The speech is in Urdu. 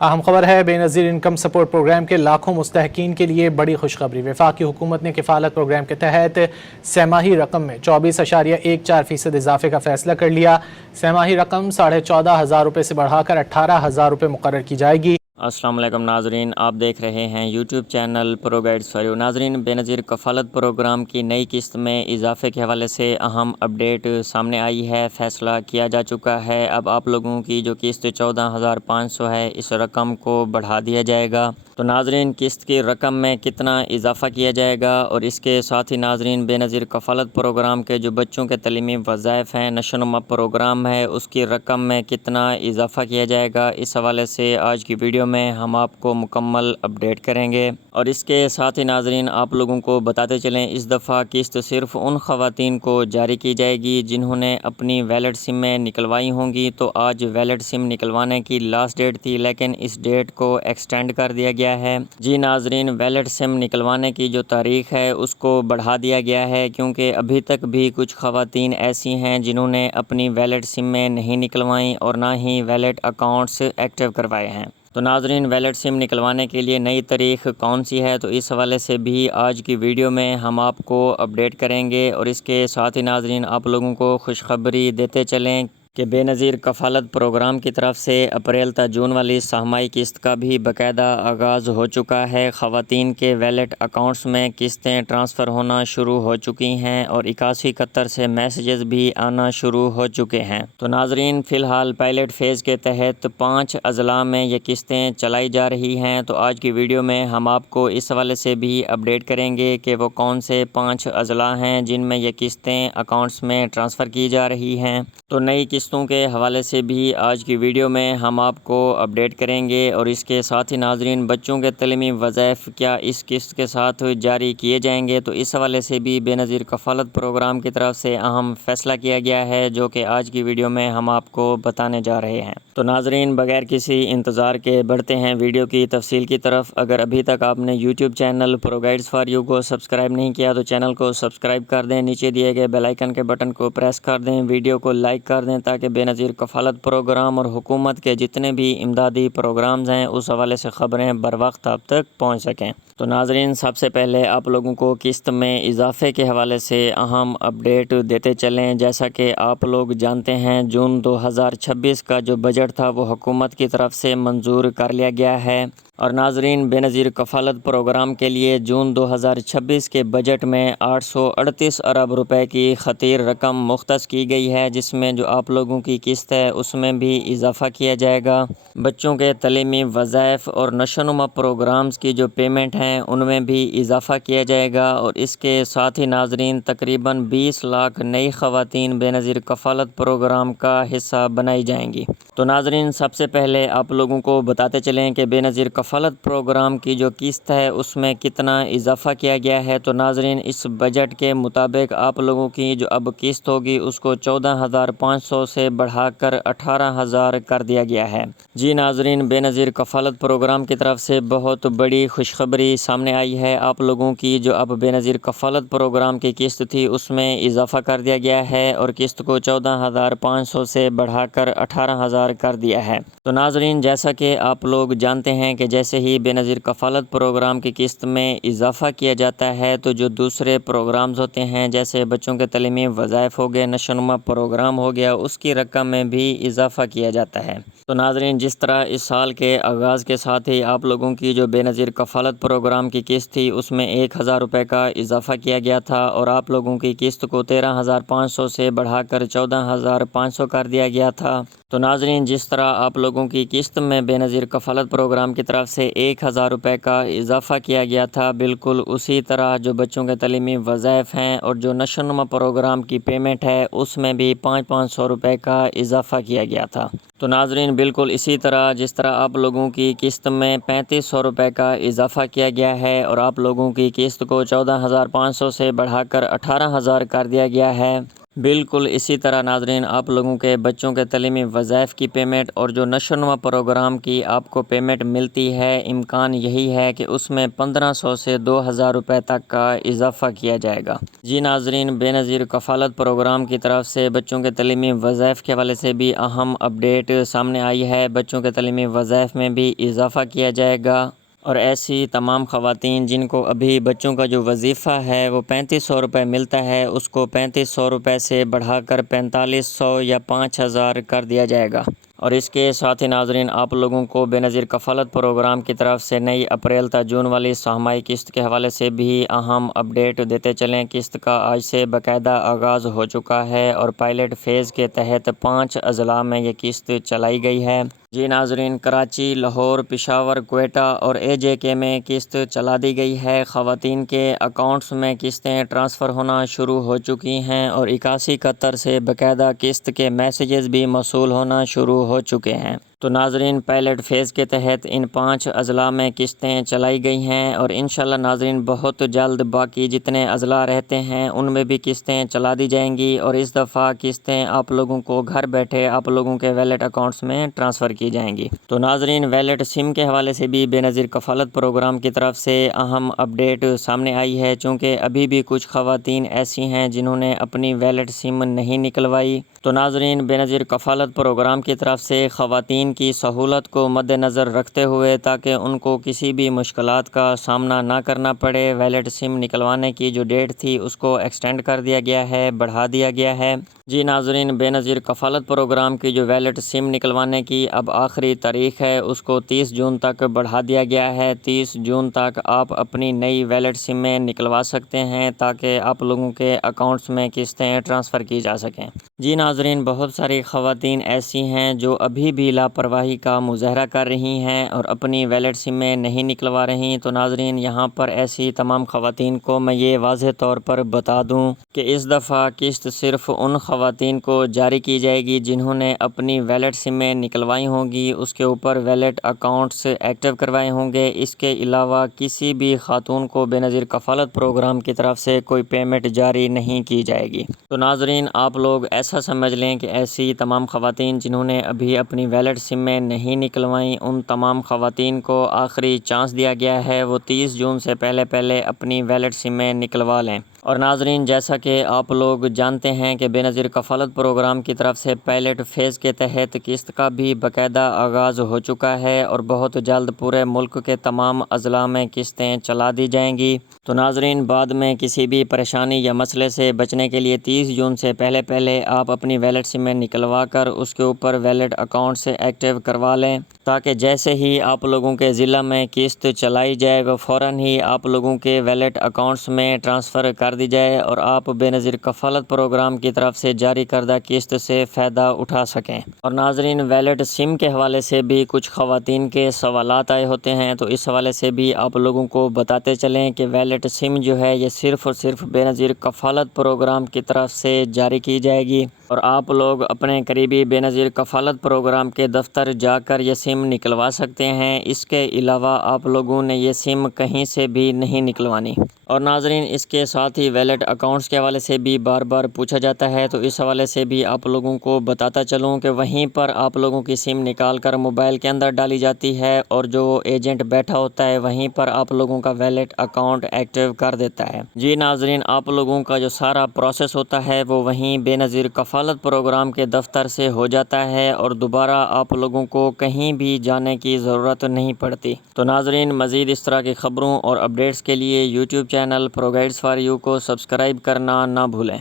اہم خبر ہے بے نظیر انکم سپورٹ پروگرام کے لاکھوں مستحقین کے لیے بڑی خوشخبری۔ وفاقی حکومت نے کفالت پروگرام کے تحت سہ ماہی رقم میں 24.14% اضافے کا فیصلہ کر لیا۔ سہ ماہی رقم 14,500 روپے سے بڑھا کر 18,000 روپے مقرر کی جائے گی۔ السلام علیکم ناظرین، آپ دیکھ رہے ہیں YouTube channel pro guides for you. ناظرین، بے نظیر کفالت پروگرام کی نئی قسط میں اضافے کے حوالے سے اہم اپڈیٹ سامنے آئی ہے۔ فیصلہ کیا جا چکا ہے۔ اب آپ لوگوں کی جو قسط 14,500 ہے، اس رقم کو بڑھا دیا جائے گا۔ تو ناظرین، قسط کی رقم میں کتنا اضافہ کیا جائے گا اور اس کے ساتھ ہی ناظرین بے نظیر کفالت پروگرام کے جو بچوں کے تعلیمی وظائف ہیں، نشو و نما پروگرام ہے، اس کی رقم میں کتنا اضافہ کیا جائے گا، اس حوالے سے آج کی ویڈیو میں ہم آپ کو مکمل اپڈیٹ کریں گے۔ اور اس کے ساتھ ہی ناظرین آپ لوگوں کو بتاتے چلیں، اس دفعہ قسط صرف ان خواتین کو جاری کی جائے گی جنہوں نے اپنی ویلڈ سم میں نکلوائی ہوں گی۔ تو آج ویلڈ سم نکلوانے کی لاسٹ ڈیٹ تھی، لیکن اس ڈیٹ کو ایکسٹینڈ کر دیا گیا ہے۔ جی ناظرین، ویلڈ سم نکلوانے کی جو تاریخ ہے اس کو بڑھا دیا گیا ہے، کیونکہ ابھی تک بھی کچھ خواتین ایسی ہیں جنہوں نے اپنی ویلڈ سم میں نہیں نکلوائیں اور نہ ہی ویلڈ اکاؤنٹس ایکٹیو کروائے ہیں۔ تو ناظرین، ویلڈ سم نکلوانے کے لیے نئی تاریخ کون سی ہے، تو اس حوالے سے بھی آج کی ویڈیو میں ہم آپ کو اپڈیٹ کریں گے۔ اور اس کے ساتھ ہی ناظرین آپ لوگوں کو خوشخبری دیتے چلیں کہ بے نظیر کفالت پروگرام کی طرف سے اپریل تا جون والی سہمائی قسط کا بھی باقاعدہ آغاز ہو چکا ہے۔ خواتین کے ویلٹ اکاؤنٹس میں قسطیں ٹرانسفر ہونا شروع ہو چکی ہیں اور 8171 سے میسیجز بھی آنا شروع ہو چکے ہیں۔ تو ناظرین، فی الحال پائلٹ فیز کے تحت 5 اضلاع میں یہ قسطیں چلائی جا رہی ہیں۔ تو آج کی ویڈیو میں ہم آپ کو اس حوالے سے بھی اپڈیٹ کریں گے کہ وہ کون سے 5 اضلاع ہیں جن میں یہ قسطیں اکاؤنٹس میں ٹرانسفر کی جا رہی ہیں۔ تو نئی قسطوں کے حوالے سے بھی آج کی ویڈیو میں ہم آپ کو اپڈیٹ کریں گے۔ اور اس کے ساتھ ہی ناظرین بچوں کے تعلیمی وظائف کیا اس قسط کے ساتھ جاری کیے جائیں گے، تو اس حوالے سے بھی بے نظیر کفالت پروگرام کی طرف سے اہم فیصلہ کیا گیا ہے، جو کہ آج کی ویڈیو میں ہم آپ کو بتانے جا رہے ہیں۔ تو ناظرین، بغیر کسی انتظار کے بڑھتے ہیں ویڈیو کی تفصیل کی طرف۔ اگر ابھی تک آپ نے YouTube channel pro guides for you کو سبسکرائب نہیں کیا تو چینل کو سبسکرائب کر دیں، نیچے دیے گئے بیل آئیکن کے بٹن کو پریس کر دیں، ویڈیو کو لائک کر دیں تاکہ بے نظیر کفالت پروگرام اور حکومت کے جتنے بھی امدادی پروگرامز ہیں اس حوالے سے خبریں بر وقت آپ تک پہنچ سکیں۔ تو ناظرین، سب سے پہلے آپ لوگوں کو قسط میں اضافے کے حوالے سے اہم اپڈیٹ دیتے چلیں۔ جیسا کہ آپ لوگ جانتے ہیں، جون 2026 کا جو بجٹ تھا وہ حکومت کی طرف سے منظور کر لیا گیا ہے۔ اور ناظرین، بے نظیر کفالت پروگرام کے لیے جون 2026 کے بجٹ میں 838 ارب روپے کی خطیر رقم مختص کی گئی ہے، جس میں جو آپ لوگوں کی قسط ہے اس میں بھی اضافہ کیا جائے گا۔ بچوں کے تعلیمی وظائف اور نشو و نما پروگرامز کی جو پیمنٹ ہیں ان میں بھی اضافہ کیا جائے گا۔ اور اس کے ساتھ ہی ناظرین تقریباً 20 لاکھ نئی خواتین بے نظیر کفالت پروگرام کا حصہ بنائی جائیں گی۔ تو ناظرین، سب سے پہلے آپ لوگوں کو بتاتے چلیں کہ بے نظیر کفالت پروگرام کی جو قسط ہے اس میں کتنا اضافہ کیا گیا ہے۔ تو ناظرین، اس بجٹ کے مطابق آپ لوگوں کی جو اب قسط ہوگی اس کو 14,500 سے بڑھا کر 18,000 کر دیا گیا ہے۔ جی ناظرین، بے نظیر کفالت پروگرام کی طرف سے بہت بڑی خوشخبری سامنے آئی ہے۔ آپ لوگوں کی جو اب بے نظیر کفالت پروگرام کی قسط تھی اس میں اضافہ کر دیا گیا ہے اور قسط کو 14,500 سے بڑھا کر 18,000 کر دیا ہے۔ تو ناظرین، جیسا کہ آپ لوگ جانتے ہیں کہ جیسے ہی بے نظیر کفالت پروگرام کی قسط میں اضافہ کیا جاتا ہے تو جو دوسرے پروگرامز ہوتے ہیں جیسے بچوں کے تعلیمی وظائف ہو گئے، نشو و نما پروگرام ہو گیا، اس کی رقم میں بھی اضافہ کیا جاتا ہے۔ تو ناظرین، جس طرح اس سال کے آغاز کے ساتھ ہی آپ لوگوں کی جو بے نظیر کفالت پروگرام کی قسط تھی اس میں 1,000 روپے کا اضافہ کیا گیا تھا اور آپ لوگوں کی قسط کو 13,500 سے بڑھا کر 14,500 کر دیا گیا تھا۔ تو ناظرین، جس طرح آپ لوگوں کی قسط میں بے نظیر کفالت پروگرام کی طرف سے 1,000 روپے کا اضافہ کیا گیا تھا، بالکل اسی طرح جو بچوں کے تعلیمی وظائف ہیں اور جو نشو و نما پروگرام کی پیمنٹ ہے اس میں بھی 500 روپے کا اضافہ کیا گیا تھا۔ تو ناظرین، بالکل اسی طرح جس طرح آپ لوگوں کی قسط میں 3,500 روپے کا اضافہ کیا گیا ہے اور آپ لوگوں کی قسط کو 14,500 سے بڑھا کر 18,000 کر دیا گیا ہے، بالکل اسی طرح ناظرین آپ لوگوں کے بچوں کے تعلیمی وظائف کی پیمنٹ اور جو نشو و نما پروگرام کی آپ کو پیمنٹ ملتی ہے، امکان یہی ہے کہ اس میں 1500 سے 2000 روپے تک کا اضافہ کیا جائے گا۔ جی ناظرین، بے نظیر کفالت پروگرام کی طرف سے بچوں کے تعلیمی وظائف کے حوالے سے بھی اہم اپڈیٹ سامنے آئی ہے۔ بچوں کے تعلیمی وظائف میں بھی اضافہ کیا جائے گا اور ایسی تمام خواتین جن کو ابھی بچوں کا جو وظیفہ ہے وہ 3500 روپے ملتا ہے، اس کو 3500 روپے سے بڑھا کر 4500 یا 5000 کر دیا جائے گا۔ اور اس کے ساتھ ہی ناظرین آپ لوگوں کو بے نظیر کفالت پروگرام کی طرف سے نئی اپریل تا جون والی سہمائی قسط کے حوالے سے بھی اہم اپڈیٹ دیتے چلیں۔ قسط کا آج سے باقاعدہ آغاز ہو چکا ہے اور پائلٹ فیز کے تحت 5 اضلاع میں یہ قسط چلائی گئی ہے۔ جی ناظرین، کراچی، لاہور، پشاور، کوئٹہ اور AJK میں قسط چلا دی گئی ہے۔ خواتین کے اکاؤنٹس میں قسطیں ٹرانسفر ہونا شروع ہو چکی ہیں اور 8171 سے باقاعدہ قسط کے میسیجز بھی موصول ہونا شروع ہو چکے ہیں۔ تو ناظرین، پائلٹ فیز کے تحت ان 5 اضلاع میں قسطیں چلائی گئی ہیں اور انشاءاللہ ناظرین بہت جلد باقی جتنے اضلاع رہتے ہیں ان میں بھی قسطیں چلا دی جائیں گی اور اس دفعہ قسطیں آپ لوگوں کو گھر بیٹھے آپ لوگوں کے ویلٹ اکاؤنٹس میں ٹرانسفر کی جائیں گی۔ تو ناظرین، ویلٹ سم کے حوالے سے بھی بے نظیر کفالت پروگرام کی طرف سے اہم اپڈیٹ سامنے آئی ہے، چونکہ ابھی بھی کچھ خواتین ایسی ہیں جنہوں نے اپنی ویلٹ سم نہیں نکلوائی۔ تو ناظرین، بے نظیر کفالت پروگرام کی طرف سے خواتین کی سہولت کو مد نظر رکھتے ہوئے تاکہ ان کو کسی بھی مشکلات کا سامنا نہ کرنا پڑے، ویلٹ سم نکلوانے کی جو ڈیٹ تھی اس کو ایکسٹینڈ کر دیا گیا ہے، بڑھا دیا گیا ہے۔ جی ناظرین، بے نظیر کفالت پروگرام کی جو ویلٹ سم نکلوانے کی اب آخری تاریخ ہے اس کو 30 جون تک بڑھا دیا گیا ہے۔ 30 جون تک آپ اپنی نئی ویلٹ سمیں نکلوا سکتے ہیں تاکہ آپ لوگوں کے اکاؤنٹس میں قسطیں ٹرانسفر کی جا سکیں۔ جی ناظرین، بہت ساری خواتین ایسی ہیں جو ابھی بھی لاپرواہی کا مظاہرہ کر رہی ہیں اور اپنی ویلٹ سمیں نہیں نکلوا رہی۔ تو ناظرین، یہاں پر ایسی تمام خواتین کو میں یہ واضح طور پر بتا دوں کہ اس دفعہ قسط صرف ان خواتین کو جاری کی جائے گی جنہوں نے اپنی ویلٹ سمیں نکلوائی ہوں گی، اس کے اوپر ویلٹ اکاؤنٹس ایکٹیو کروائے ہوں گے۔ اس کے علاوہ کسی بھی خاتون کو بے نظیر کفالت پروگرام کی طرف سے کوئی پیمنٹ جاری نہیں کی جائے گی۔ تو ناظرین، آپ لوگ ایسا سمجھ لیں کہ ایسی تمام خواتین جنہوں نے ابھی اپنی ویلٹ سمیں نہیں نکلوائیں ان تمام خواتین کو آخری چانس دیا گیا ہے، وہ 30 جون سے پہلے اپنی ویلٹ سمیں نکلوا لیں۔ اور ناظرین، جیسا کہ آپ لوگ جانتے ہیں کہ بے نظیر کفالت پروگرام کی طرف سے پائلٹ فیز کے تحت قسط کا بھی باقاعدہ آغاز ہو چکا ہے اور بہت جلد پورے ملک کے تمام اضلاع میں قسطیں چلا دی جائیں گی۔ تو ناظرین، بعد میں کسی بھی پریشانی یا مسئلے سے بچنے کے لیے 30 جون سے پہلے آپ اپنی ویلٹ سمیں نکلوا کر اس کے اوپر ویلٹ اکاؤنٹ سے ایکٹیو کروا لیں تاکہ جیسے ہی آپ لوگوں کے ضلع میں قسط چلائی جائے وہ فوراً ہی آپ لوگوں کے ویلٹ اکاؤنٹس میں ٹرانسفر کر دی جائے اور آپ بے نظیر کفالت پروگرام کی طرف سے جاری کردہ قسط سے فائدہ اٹھا سکیں۔ اور ناظرین، ویلٹ سم کے حوالے سے بھی کچھ خواتین کے سوالات آئے ہوتے ہیں، تو اس حوالے سے بھی آپ لوگوں کو بتاتے چلیں کہ ویلٹ سم جو ہے یہ صرف اور صرف بے نظیر کفالت پروگرام کی طرف سے جاری کی جائے گی اور آپ لوگ اپنے قریبی بے نظیر کفالت پروگرام کے دفتر جا کر یہ سم نکلوا سکتے ہیں۔ اس کے علاوہ آپ لوگوں نے یہ سم کہیں سے بھی نہیں نکلوانی۔ اور ناظرین، اس کے ساتھ ہی ویلٹ اکاؤنٹس کے حوالے سے بھی بار بار پوچھا جاتا ہے، تو اس حوالے سے بھی آپ لوگوں کو بتاتا چلوں کہ وہیں پر آپ لوگوں کی سم نکال کر موبائل کے اندر ڈالی جاتی ہے اور جو ایجنٹ بیٹھا ہوتا ہے وہیں پر آپ لوگوں کا ویلٹ اکاؤنٹ ایکٹیو کر دیتا ہے۔ جی ناظرین، آپ لوگوں کا جو سارا پروسیس ہوتا ہے وہ وہیں بے نظیر کفالت پروگرام کے دفتر سے ہو جاتا ہے اور دوبارہ آپ لوگوں کو کہیں بھی جانے کی ضرورت نہیں پڑتی۔ تو ناظرین، مزید اس طرح کی خبروں اور اپڈیٹس کے لیے YouTube channel pro guides for you کو سبسکرائب کرنا نہ بھولیں۔